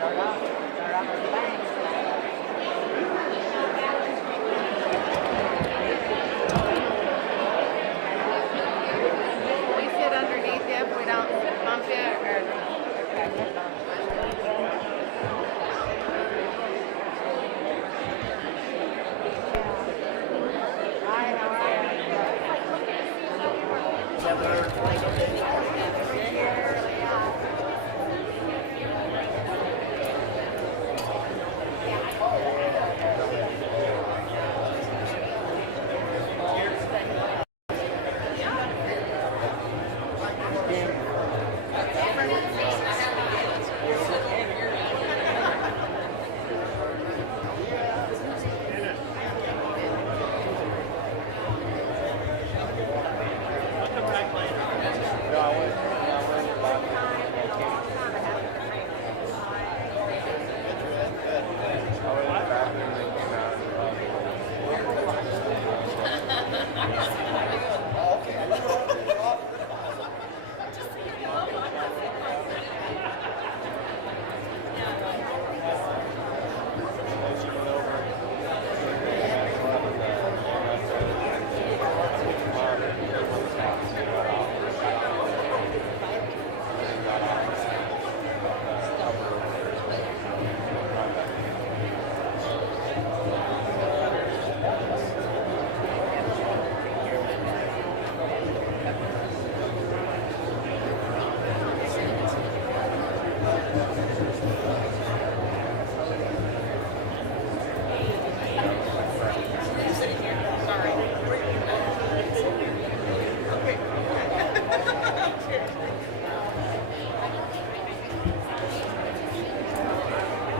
We sit underneath you if we don't bump you or.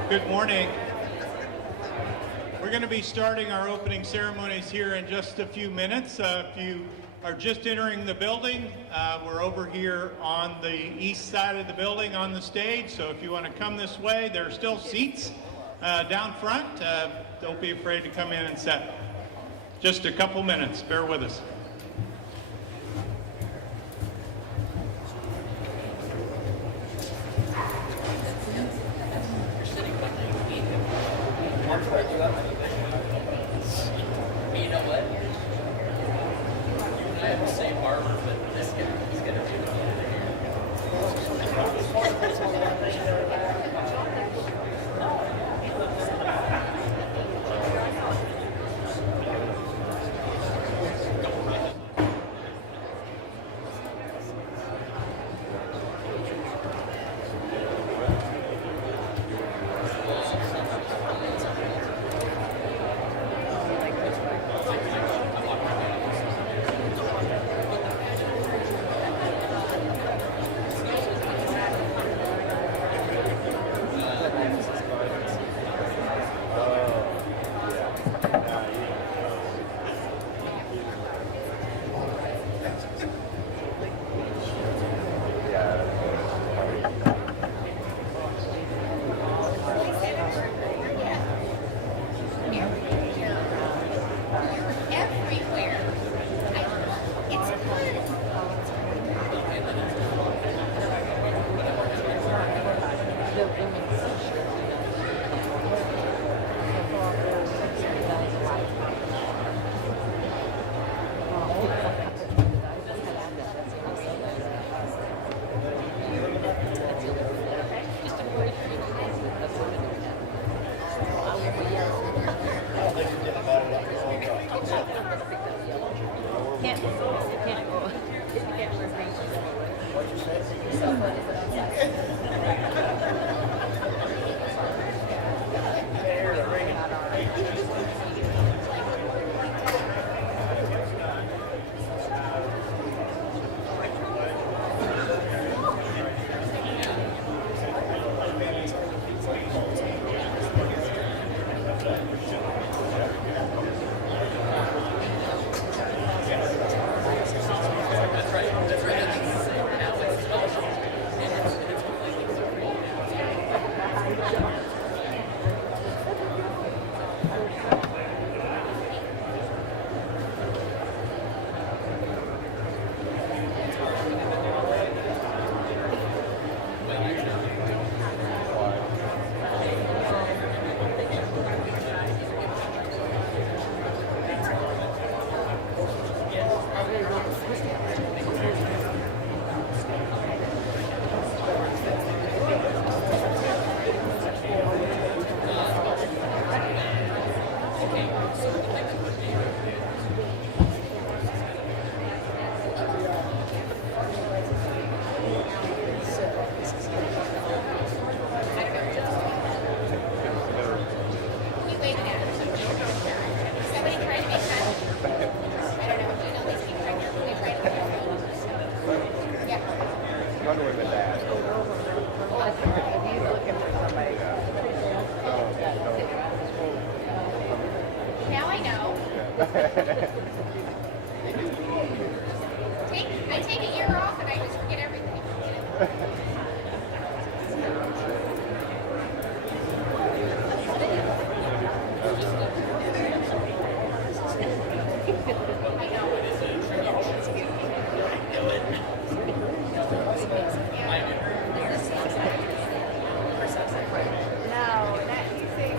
Good morning. We're going to be starting our opening ceremonies here in just a few minutes. If you are just entering the building, we're over here on the east side of the building on the stage. So if you want to come this way, there are still seats down front. Don't be afraid to come in and sit. Just a couple minutes. Bear with us. You know what? I have the same barber, but this guy is going to do it I take a year off and I just forget everything. No, that you say.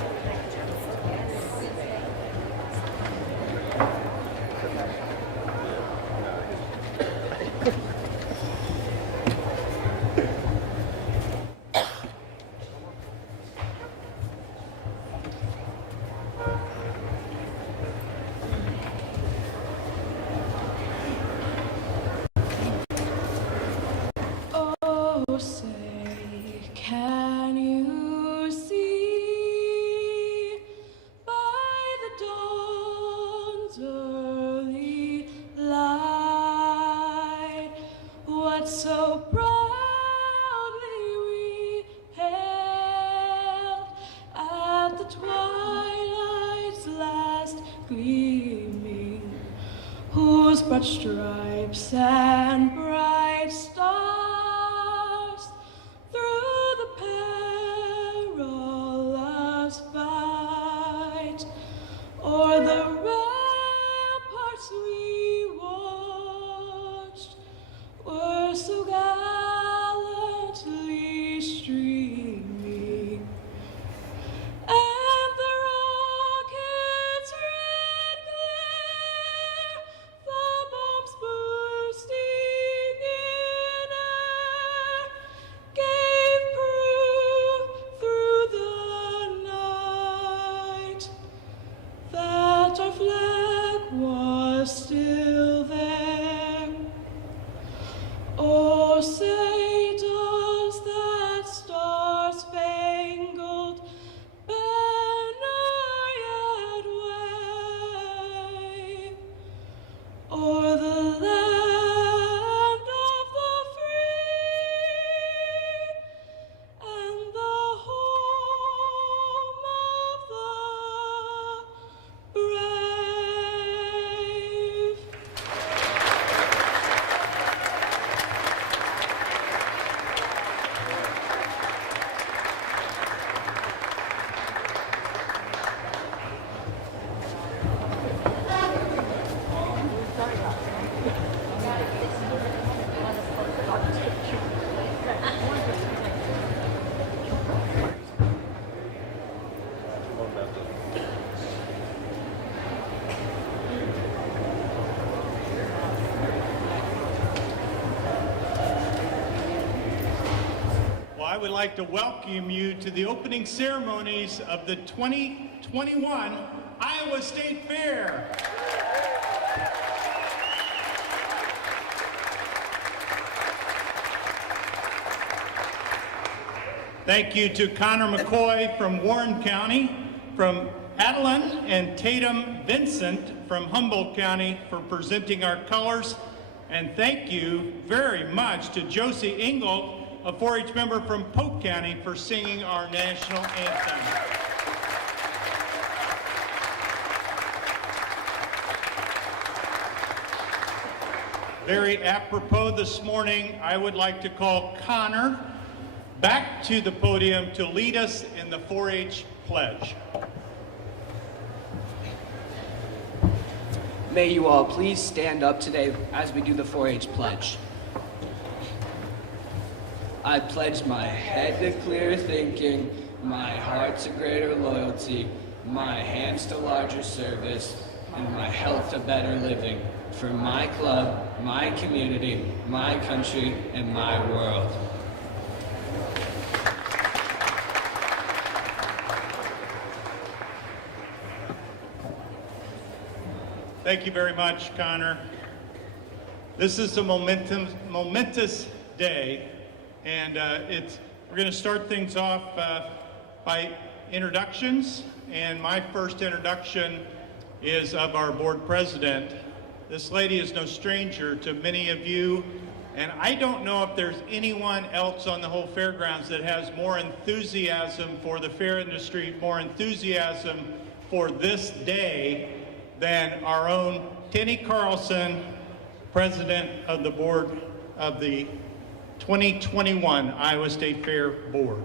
Oh, say, can you see by the dawn's early light what so proudly we hailed at the twilight's last gleaming, whose broad stripes and bright stars through the perilous fight o'er the ramparts we watched were so gallantly streaming, and the rocket's red glare, the bombs bursting in air, gave proof through the night that our flag was still there. Oh, say does that star-spangled banner yet wave o'er the land of the free and the home of the brave? Well, I would like to welcome you to the opening ceremonies of the 2021 Iowa State Fair. Thank you to Connor McCoy from Warren County, from Adeline and Tatum Vincent from Humboldt County for presenting our colors. And thank you very much to Josie Ingold, a 4-H member from Polk County, for singing our national anthem. Very apropos this morning, I would like to call Connor back to the podium to lead us in the 4-H pledge. May you all please stand up today as we do the 4-H pledge. I pledge my head to clear thinking, my heart to greater loyalty, my hands to larger service, and my health to better living, for my club, my community, my country, and my world. Thank you very much, Connor. This is a momentous day, and we're going to start things off by introductions, and my first introduction is of our board president. This lady is no stranger to many of you, and I don't know if there's anyone else on the whole fairgrounds that has more enthusiasm for the fair industry, more enthusiasm for this day than our own Tinny Carlson, President of the Board of the 2021 Iowa State Fair Board.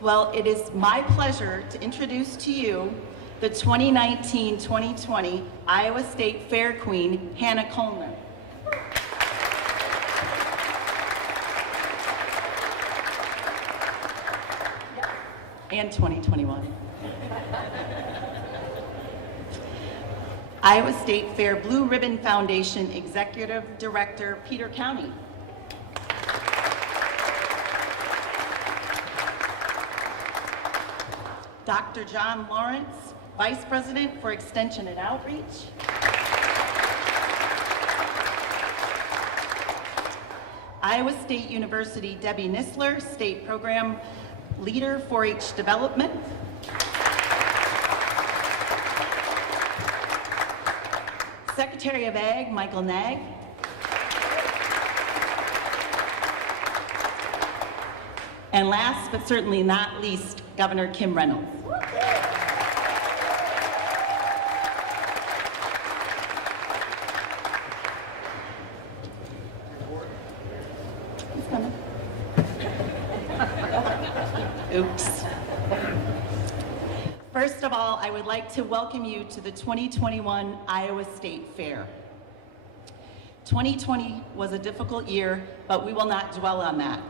Well, it is my pleasure to introduce to you the 2019-2020 Iowa State Fair Queen, Hannah Coleman. And 2021. Iowa State Fair Blue Ribbon Foundation Executive Director, Peter County. Dr. John Lawrence, Vice President for Extension and Outreach. Iowa State University, Debbie Nisler, State Program Leader, 4-H Development. Secretary of Ag, Michael Nag. And last but certainly not least, Governor Kim Reynolds. He's coming. Oops. First of all, I would like to welcome you to the 2021 Iowa State Fair. 2020 was a difficult year, but we will not dwell on that.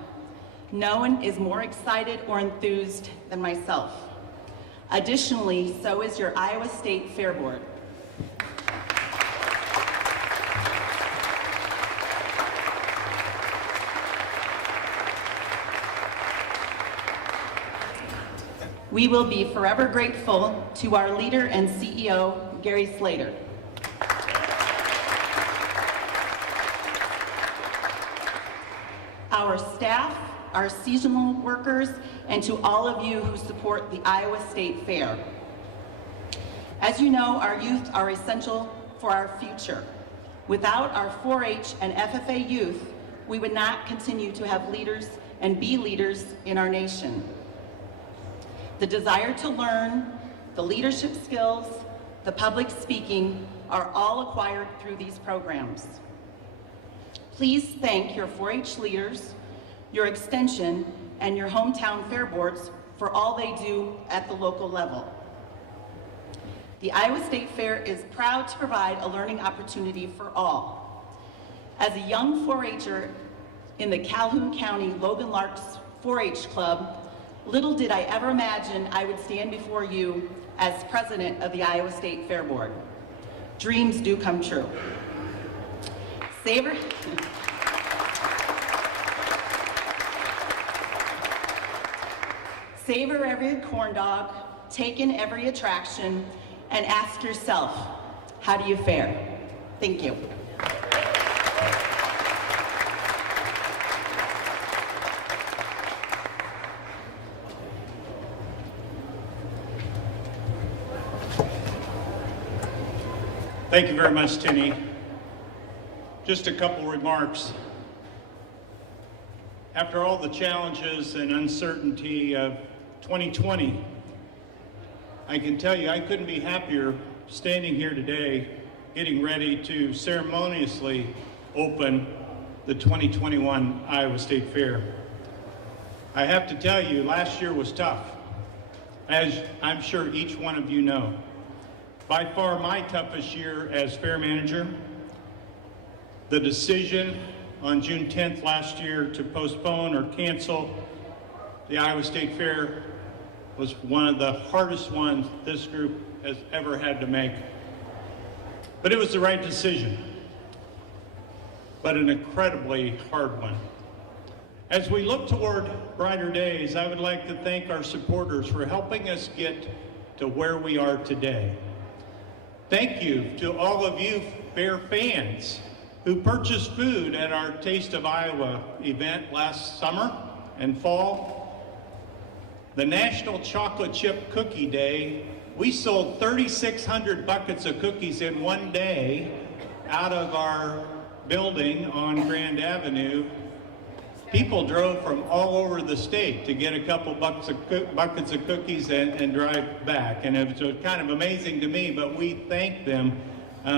No one is more excited or enthused than myself. Additionally, so is your Iowa State Fair Board. We will be forever grateful to our leader and CEO, Gary Slater. Our staff, our seasonal workers, and to all of you who support the Iowa State Fair. As you know, our youth are essential for our future. Without our 4-H and FFA youth, we would not continue to have leaders and be leaders in our nation. The desire to learn, the leadership skills, the public speaking are all acquired through these programs. Please thank your 4-H leaders, your extension, and your hometown fair boards for all they do at the local level. The Iowa State Fair is proud to provide a learning opportunity for all. As a young 4-H'er in the Calhoun County Logan Larks 4-H Club, little did I ever imagine I would stand before you as president of the Iowa State Fair Board. Dreams do come true. Savor every corn dog, take in every attraction, and ask yourself, how do you fare? Thank you. Thank you very much, Tinny. Just a couple remarks. After all the challenges and uncertainty of 2020, I can tell you I couldn't be happier standing here today getting ready to ceremoniously open the 2021 Iowa State Fair. I have to tell you, last year was tough, as I'm sure each one of you know. By far my toughest year as fair manager. The decision on June 10th last year to postpone or cancel the Iowa State Fair was one of the hardest ones this group has ever had to make. But it was the right decision, but an incredibly hard one. As we look toward brighter days, I would like to thank our supporters for helping us get to where we are today. Thank you to all of you fair fans who purchased food at our Taste of Iowa event last summer and fall. The National Chocolate Chip Cookie Day, we sold 3,600 buckets of cookies in one day out of our building on Grand Avenue people drove from all over the state to get a couple buckets of cookies and drive back. And it was kind of amazing to me, but we thank them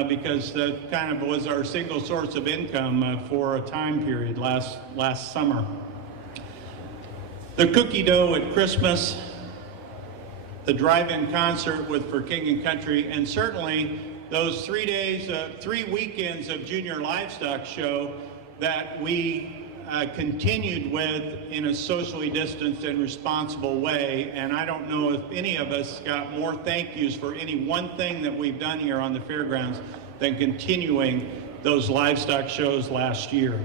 because that kind of was our single source of income for a time period last summer. The cookie dough at Christmas, the drive-in concert for King and Country, and certainly those 3 weekends of Junior Livestock Show that we continued with in a socially distanced and responsible way. And I don't know if any of us got more thank yous for any one thing that we've done here on the fairgrounds than continuing those livestock shows last year.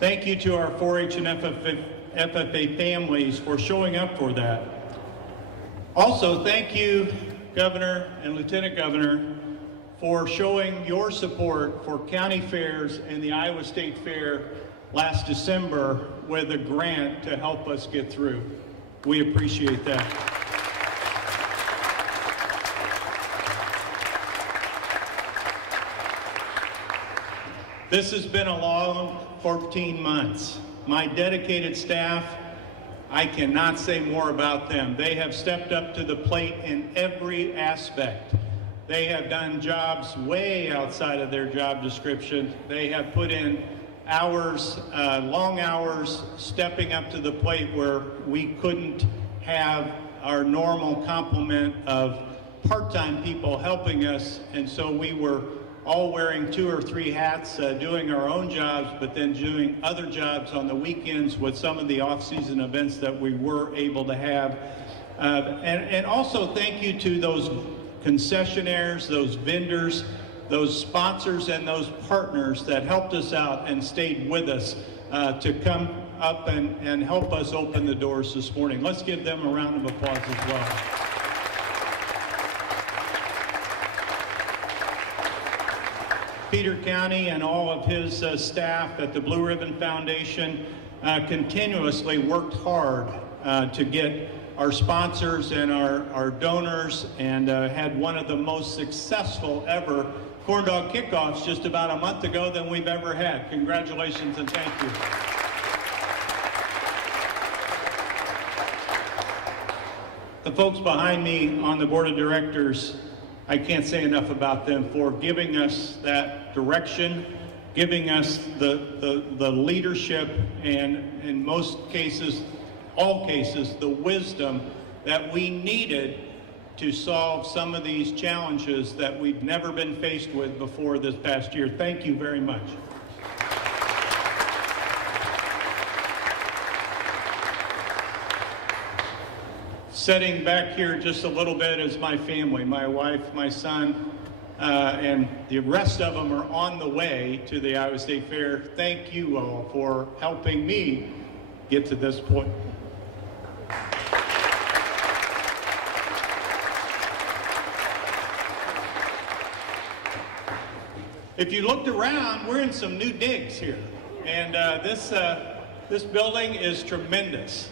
Thank you to our 4-H and FFA families for showing up for that. Also, thank you, Governor and Lieutenant Governor, for showing your support for county fairs and the Iowa State Fair last December with a grant to help us get through. We appreciate that. This has been a long 14 months. My dedicated staff, I cannot say more about them. They have stepped up to the plate in every aspect. They have done jobs way outside of their job description. They have put in hours, long hours, stepping up to the plate where we couldn't have our normal complement of part-time people helping us, and so we were all wearing 2 or 3 hats, doing our own jobs, but then doing other jobs on the weekends with some of the off-season events that we were able to have. And also thank you to those concessionaires, those vendors, those sponsors, and those partners that helped us out and stayed with us to come up and help us open the doors this morning. Let's give them a round of applause as well. Peter County and all of his staff at the Blue Ribbon Foundation continuously worked hard to get our sponsors and our donors, and had one of the most successful ever corn dog kickoffs just about a month ago than we've ever had. Congratulations and thank you. The folks behind me on the board of directors, I can't say enough about them for giving us that direction, giving us the leadership, and in most cases, all cases, the wisdom that we needed to solve some of these challenges that we've never been faced with before this past year. Thank you very much. Sitting back here just a little bit is my family, my wife, my son, and the rest of them are on the way to the Iowa State Fair. Thank you all for helping me get to this point. If you looked around, we're in some new digs here, and this building is tremendous.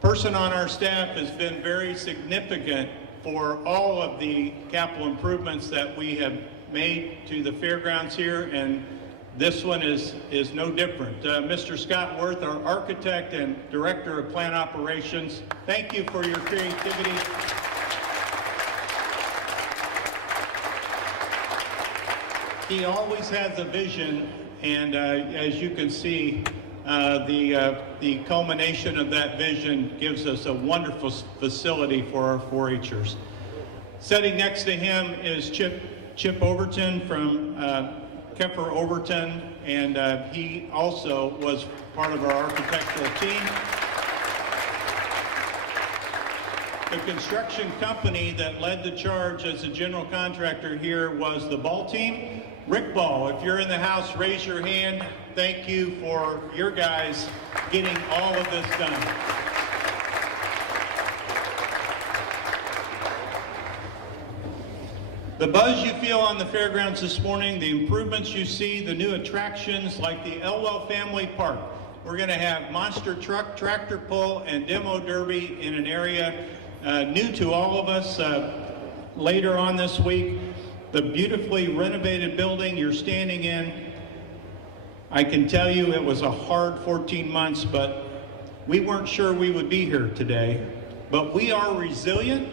Person on our staff has been very significant for all of the capital improvements that we have made to the fairgrounds here, and this one is no different. Mr. Scott Worth, our architect and director of plant operations, thank you for your creativity. He always has a vision, and as you can see, the culmination of that vision gives us a wonderful facility for our 4-H'ers. Sitting next to him is Chip Overton from Kemper Overton, and he also was part of our architectural team. The construction company that led the charge as a general contractor here was the Ball team. Rick Ball, if you're in the house, raise your hand. Thank you for your guys getting all of this done. The buzz you feel on the fairgrounds this morning, the improvements you see, the new attractions like the Elwell Family Park. We're going to have monster truck, tractor pull, and demo derby in an area new to all of us. later on this week. The beautifully renovated building you're standing in, I can tell you it was a hard 14 months, but we weren't sure we would be here today. But we are resilient,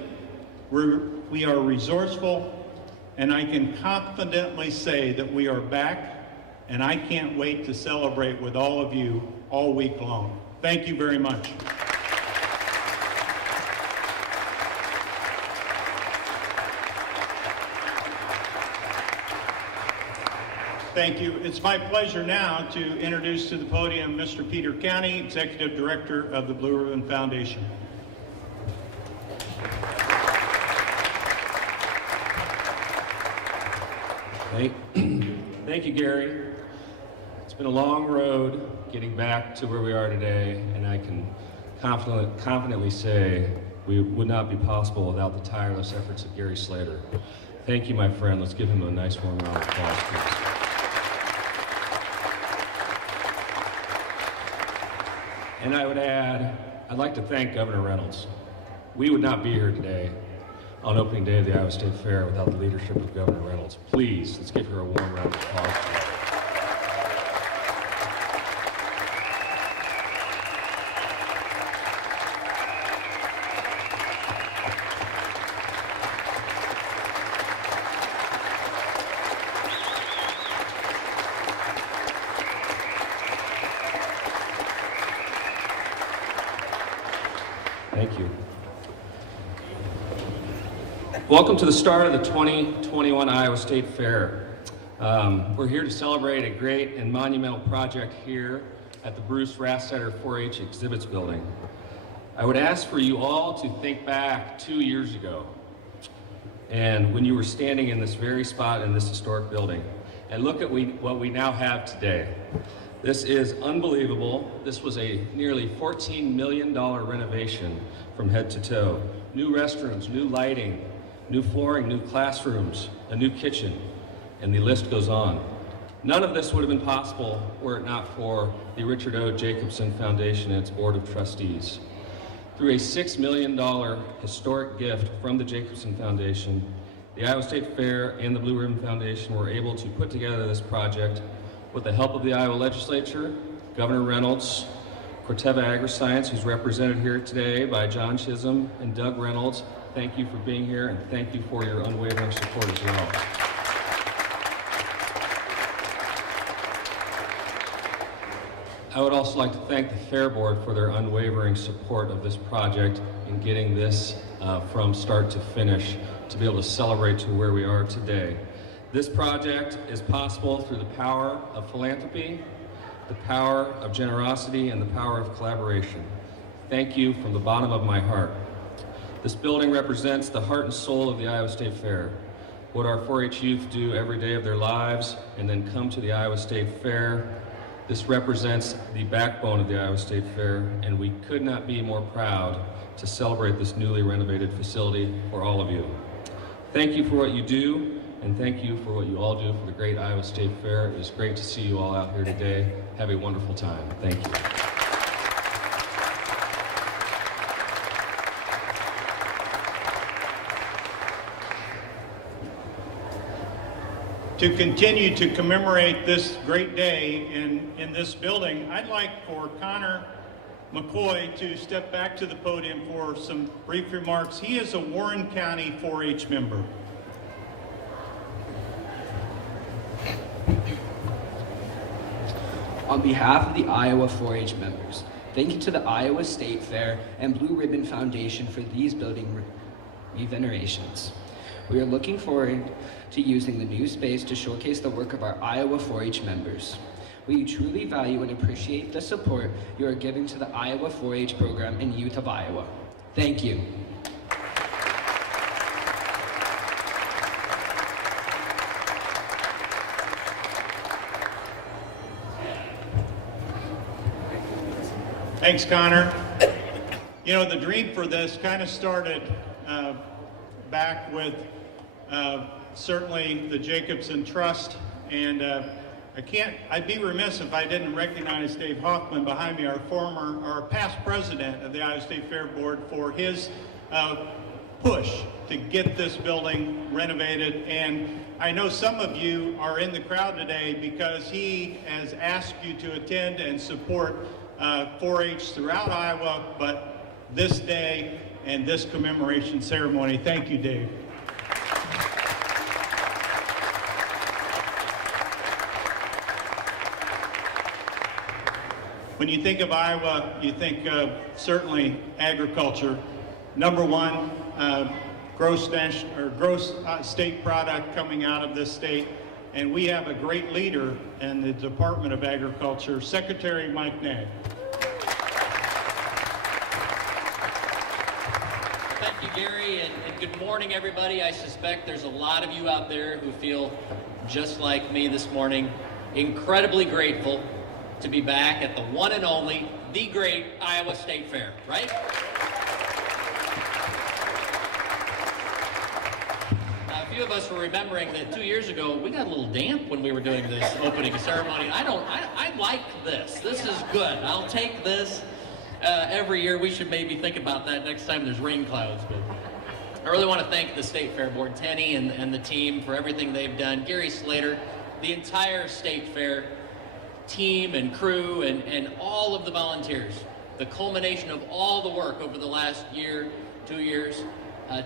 we are resourceful, and I can confidently say that we are back, and I can't wait to celebrate with all of you all week long. Thank you very much. Thank you. It's my pleasure now to introduce to the podium Mr. Peter County, Executive Director of the Blue Ribbon Foundation. Thank you, Gary. It's been a long road getting back to where we are today, and I can confidently say we would not be possible without the tireless efforts of Gary Slater. Thank you, my friend. Let's give him a nice warm round of applause, please. And I would add, I'd like to thank Governor Reynolds. We would not be here today on opening day of the Iowa State Fair without the leadership of Governor Reynolds. Please, let's give her a warm round of applause. Thank you. Welcome to the start of the 2021 Iowa State Fair. We're here to celebrate a great and monumental project here at the Bruce Rassetter 4-H Exhibits Building. I would ask for you all to think back 2 years ago, and when you were standing in this very spot in this historic building, and look at what we now have today. This is unbelievable. This was a nearly $14 million renovation from head to toe. New restrooms, new lighting, new flooring, new classrooms, a new kitchen, and the list goes on. None of this would have been possible were it not for the Richard O. Jacobson Foundation and its Board of Trustees. Through a $6 million historic gift from the Jacobson Foundation, the Iowa State Fair and the Blue Ribbon Foundation were able to put together this project with the help of the Iowa Legislature, Governor Reynolds, Corteva AgriScience, who's represented here today by John Chisholm and Doug Reynolds. Thank you for being here, and thank you for your unwavering support as well. I would also like to thank the Fair Board for their unwavering support of this project in getting this from start to finish to be able to celebrate to where we are today. This project is possible through the power of philanthropy, the power of generosity, and the power of collaboration. Thank you from the bottom of my heart. This building represents the heart and soul of the Iowa State Fair, what our 4-H youth do every day of their lives and then come to the Iowa State Fair. This represents the backbone of the Iowa State Fair, and we could not be more proud to celebrate this newly renovated facility for all of you. Thank you for what you do, and thank you for what you all do for the great Iowa State Fair. It was great to see you all out here today. Have a wonderful time. Thank you. To continue to commemorate this great day in this building, I'd like for Connor McCoy to step back to the podium for some brief remarks. He is a Warren County 4-H member. On behalf of the Iowa 4-H members, thank you to the Iowa State Fair and Blue Ribbon Foundation for these building revenerations. We are looking forward to using the new space to showcase the work of our Iowa 4-H members. We truly value and appreciate the support you are giving to the Iowa 4-H program and youth of Iowa. Thank you. Thanks, Connor. You know, the dream for this kind of started back with certainly the Jacobson Trust, and I'd be remiss if I didn't recognize Dave Hoffman behind me, our past president of the Iowa State Fair Board, for his push to get this building renovated. And I know some of you are in the crowd today because he has asked you to attend and support 4-H throughout Iowa, but this day and this commemoration ceremony. Thank you, Dave. When you think of Iowa, you think of certainly agriculture. Number one, gross state product coming out of this state. And we have a great leader in the Department of Agriculture, Secretary Mike Nag. Thank you, Gary, and good morning, everybody. I suspect there's a lot of you out there who feel just like me this morning, incredibly grateful to be back at the one and only, the great Iowa State Fair, right? Now, a few of us were remembering that 2 years ago, we got a little damp when we were doing this opening ceremony. I like this. This is good. I'll take this every year. We should maybe think about that next time there's rain clouds. But I really want to thank the State Fair Board, Tenny and the team for everything they've done. Gary Slater, the entire State Fair team and crew and all of the volunteers, the culmination of all the work over the last year, 2 years,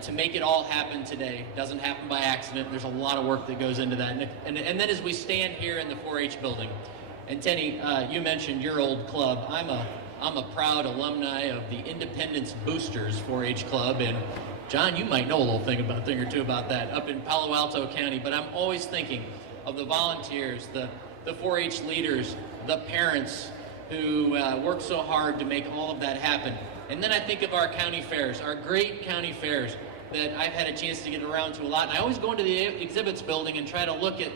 to make it all happen today. Doesn't happen by accident. There's a lot of work that goes into that. And then as we stand here in the 4-H building, and Tenny, you mentioned your old club. I'm a proud alumni of the Independence Boosters 4-H club, and John, you might know a little thing or two about that up in Palo Alto County, but I'm always thinking of the volunteers, the 4-H leaders, the parents who work so hard to make all of that happen. And then I think of our county fairs, our great county fairs that I've had a chance to get around to a lot. And I always go into the exhibits building and try to look at,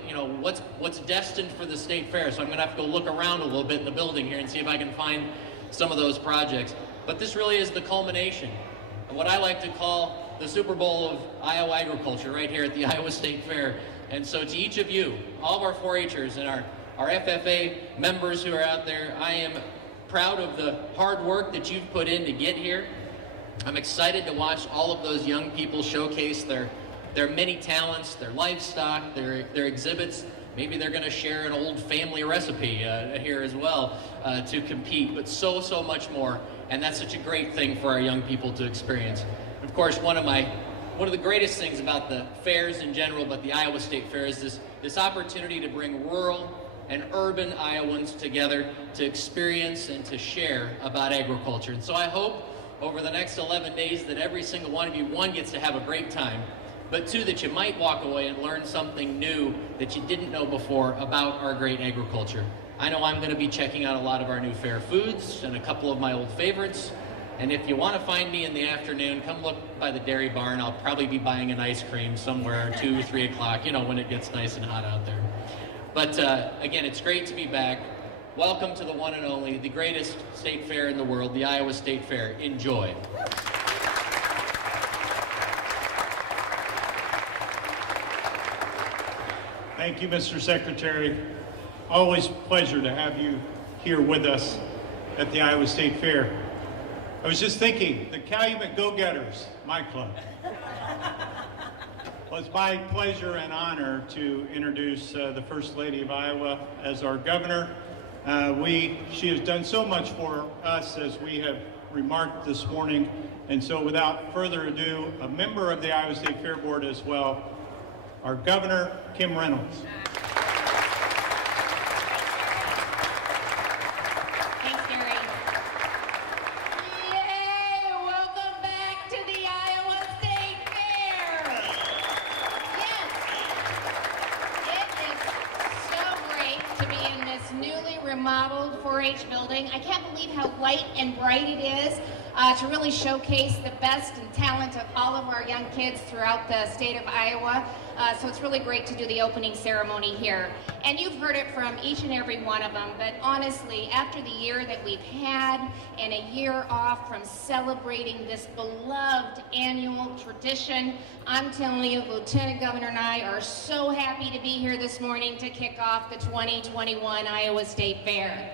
what's destined for the state fair. So I'm gonna have to go look around a little bit in the building here and see if I can find some of those projects. But this really is the culmination of what I like to call the Super Bowl of Iowa agriculture right here at the Iowa State Fair. And so to each of you, all of our 4-Hers and our FFA members who are out there, I am proud of the hard work that you've put in to get here. I'm excited to watch all of those young people showcase their many talents, their livestock, their exhibits. Maybe they're going to share an old family recipe here as well to compete, but so much more. And that's such a great thing for our young people to experience. Of course, one of the greatest things about the fairs in general, but the Iowa State Fair, is this opportunity to bring rural and urban Iowans together to experience and to share about agriculture. And so I hope over the next 11 days that every single one of you, one, gets to have a great time, but two, that you might walk away and learn something new that you didn't know before about our great agriculture. I know I'm going to be checking out a lot of our new fair foods and a couple of my old favorites. And if you want to find me in the afternoon, come look by the dairy barn. I'll probably be buying an ice cream somewhere 2, 3 o'clock, when it gets nice and hot out there. But again, it's great to be back. Welcome to the one and only, the greatest state fair in the world, the Iowa State Fair. Enjoy. Thank you, Mr. Secretary. Always a pleasure to have you here with us at the Iowa State Fair. I was just thinking, the Calumet Go-Getters, my club. Well, it's my pleasure and honor to introduce the First Lady of Iowa as our governor. She has done so much for us, as we have remarked this morning. And so without further ado, a member of the Iowa State Fair Board as well, our Governor, Kim Reynolds. Thanks, Gary. Yay! Welcome back to the Iowa State Fair. Yes, it is so great to be in this newly remodeled 4-H building. I can't believe how light and bright it is to really showcase the best and talent of all of our young kids throughout the state of Iowa. So it's really great to do the opening ceremony here. And you've heard it from each and every one of them, but honestly, after the year that we've had and a year off from celebrating this beloved annual tradition, I'm telling you, Lieutenant Governor and I are so happy to be here this morning to kick off the 2021 Iowa State Fair.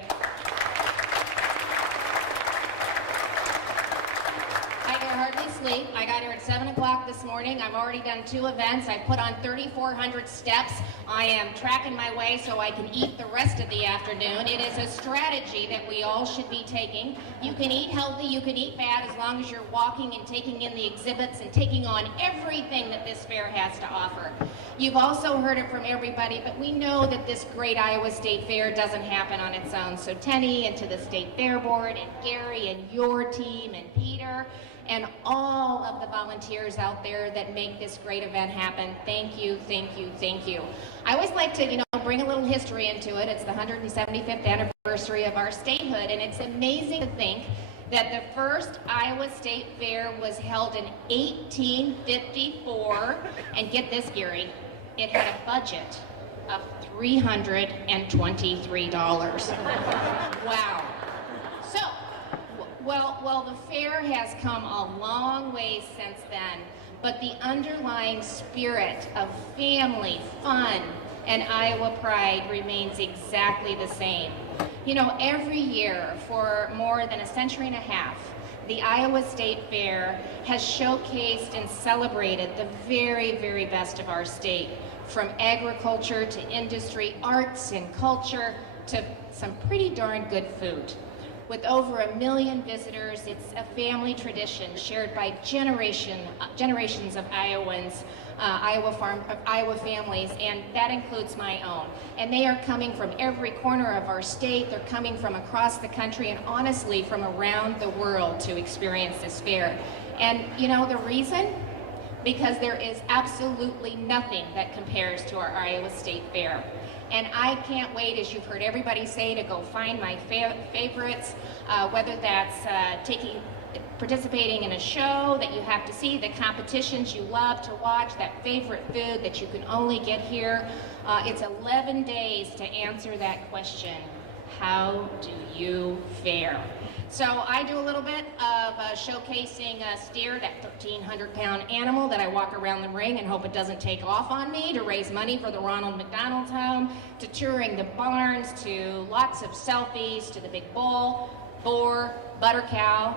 I could hardly sleep. I got here at 7 o'clock this morning. I've already done 2 events. I've put on 3,400 steps. I am tracking my way so I can eat the rest of the afternoon. It is a strategy that we all should be taking. You can eat healthy, you can eat fat, as long as you're walking and taking in the exhibits and taking on everything that this fair has to offer. You've also heard it from everybody, but we know that this great Iowa State Fair doesn't happen on its own. So Tenny and to the State Fair Board and Gary and your team and Peter and all of the volunteers out there that make this great event happen, thank you, thank you, thank you. I always like to, bring a little history into it. It's the 175th anniversary of our statehood, and it's amazing to think that the first Iowa State Fair was held in 1854, and get this, Gary, it had a budget of $323. Wow. So, well, the fair has come a long way since then, but the underlying spirit of family, fun, and Iowa pride remains exactly the same. Every year for more than a century and a half, the Iowa State Fair has showcased and celebrated the very, very best of our state, from agriculture to industry, arts and culture, to some pretty darn good food. With over 1 million visitors, it's a family tradition shared by generations of Iowans, Iowa families, and that includes my own. And they are coming from every corner of our state. They're coming from across the country and honestly from around the world to experience this fair. And the reason? Because there is absolutely nothing that compares to our Iowa State Fair. And I can't wait, as you've heard everybody say, to go find my favorites, whether that's participating in a show that you have to see, the competitions you love to watch, that favorite food that you can only get here. It's 11 days to answer that question. How do you fare? So I do a little bit of showcasing a steer, that 1,300-pound animal that I walk around the ring and hope it doesn't take off on me, to raise money for the Ronald McDonald Home, to touring the barns, to lots of selfies, to the big bull, boar, butter cow,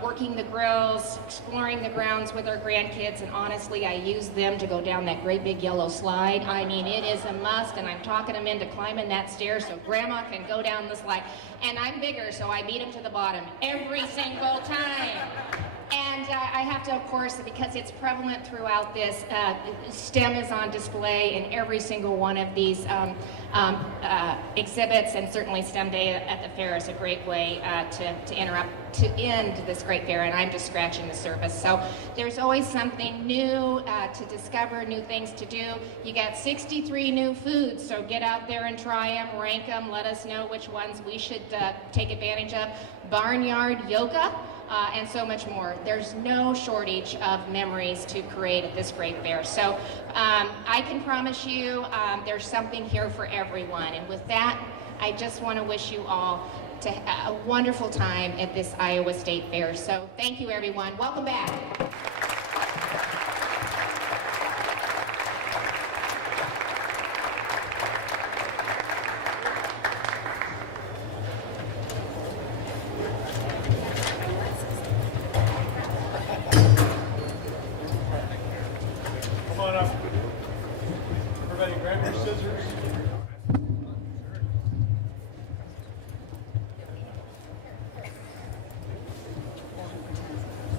working the grills, exploring the grounds with our grandkids, and honestly, I use them to go down that great big yellow slide. I mean, it is a must, and I'm talking them into climbing that stair so Grandma can go down the slide. And I'm bigger, so I beat them to the bottom every single time. And I have to, of course, because it's prevalent throughout this, STEM is on display in every single one of these exhibits, and certainly STEM Day at the fair is a great way to end this great fair, and I'm just scratching the surface. So there's always something new to discover, new things to do. You got 63 new foods, so get out there and try them, rank them, let us know which ones we should take advantage of. Barnyard yoga, and so much more. There's no shortage of memories to create at this great fair. So I can promise you there's something here for everyone. And with that, I just want to wish you all a wonderful time at this Iowa State Fair. So thank you, everyone. Welcome back. Come on up. Everybody grab your scissors.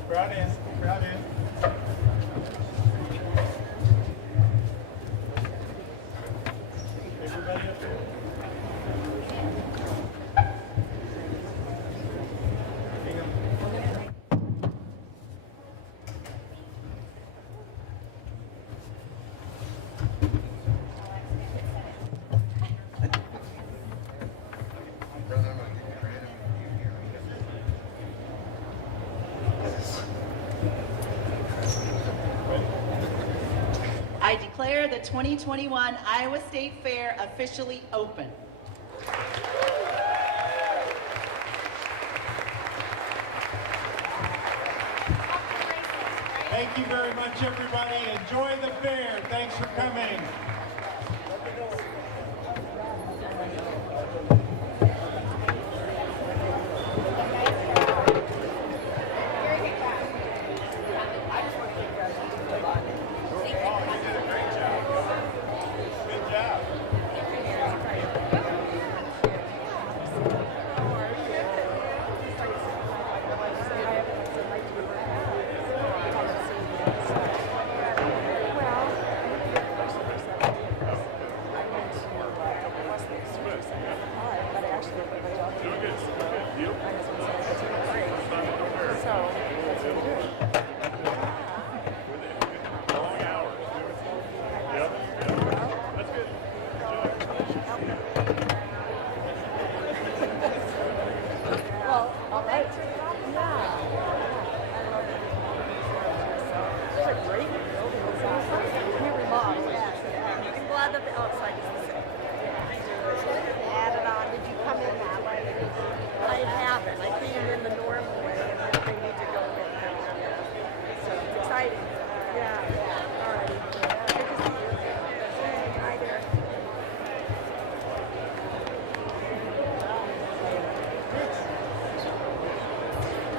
Crowd in, crowd in. Everybody up there. Hang on. I declare the 2021 Iowa State Fair officially open. Thank you very much, everybody. Enjoy the fair. Thanks for coming.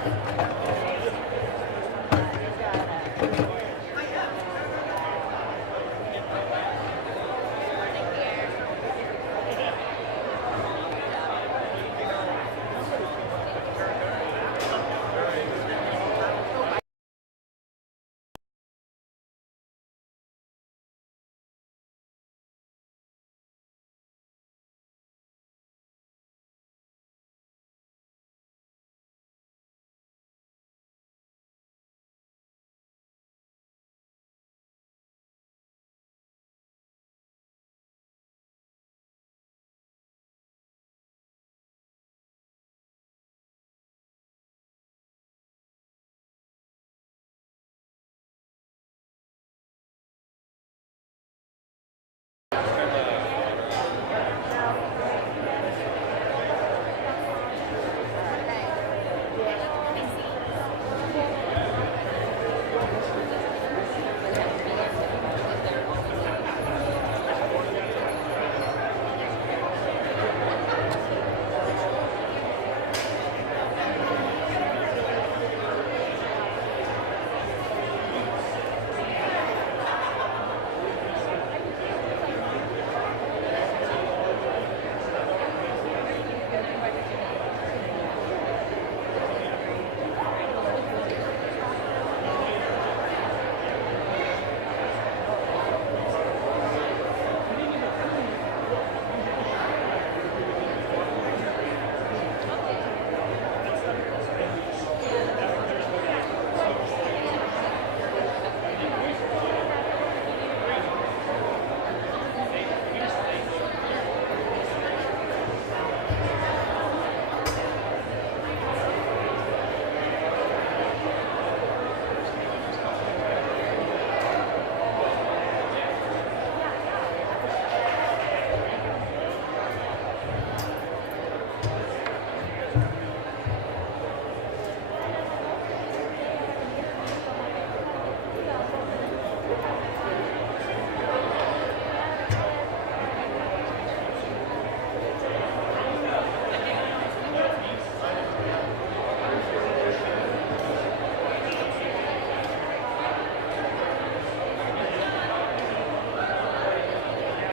Yes.